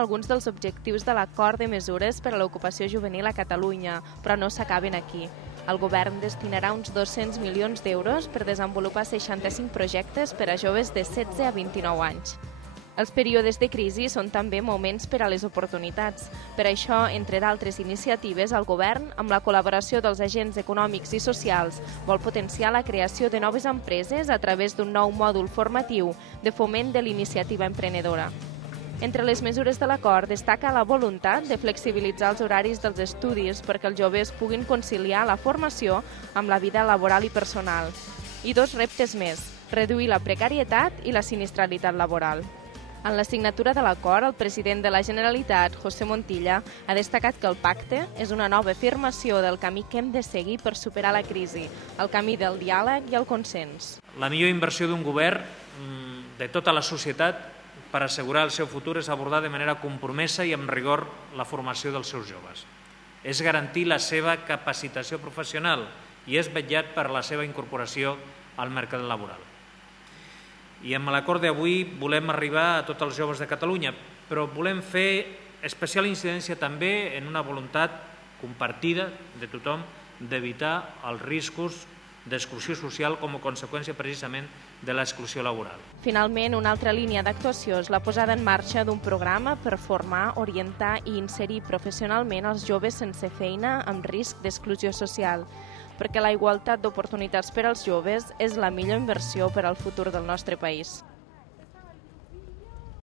alguns dels objectius de l'acord de mesures per a l'ocupació juvenil a Catalunya, però no s'acaben aquí. El govern destinarà uns 200 milions d'euros per desenvolupar 65 projectes per a joves de 16 a 29 anys. Els períodes de crisi són també moments per a les oportunitats. Per això, entre d'altres iniciatives, el govern, amb la col·laboració dels agents econòmics i socials, vol potenciar la creació de noves empreses a través d'un nou mòdul formatiu de foment de l'iniciativa emprenedora. Entre les mesures de l'acord destaca la voluntat de flexibilitzar els horaris dels estudis perquè els joves puguin conciliar la formació amb la vida laboral i personal. I dos reptes més, reduir la precarietat i la sinistralitat laboral. En la signatura de l'acord, el president de la Generalitat, José Montilla, ha destacat que el pacte és una nova afirmació del camí que hem de seguir per superar la crisi, el camí del diàleg i el consens. La millor inversió d'un govern, de tota la societat, per assegurar el seu futur és abordar de manera compromesa i amb rigor la formació dels seus joves. És garantir la seva capacitació professional i és vetllat per la seva incorporació al mercat laboral. I amb l'acord d'avui volem arribar a tots els joves de Catalunya, però volem fer especial incidència també en una voluntat compartida de tothom d'evitar els riscos d'exclusió social com a conseqüència precisament de l'exclusió laboral. Finalment, una altra línia d'actuació és la posada en marxa d'un programa per formar, orientar i inserir professionalment els joves sense feina amb risc d'exclusió social, perquè la igualtat d'oportunitats per als joves és la millor inversió per al futur del nostre país.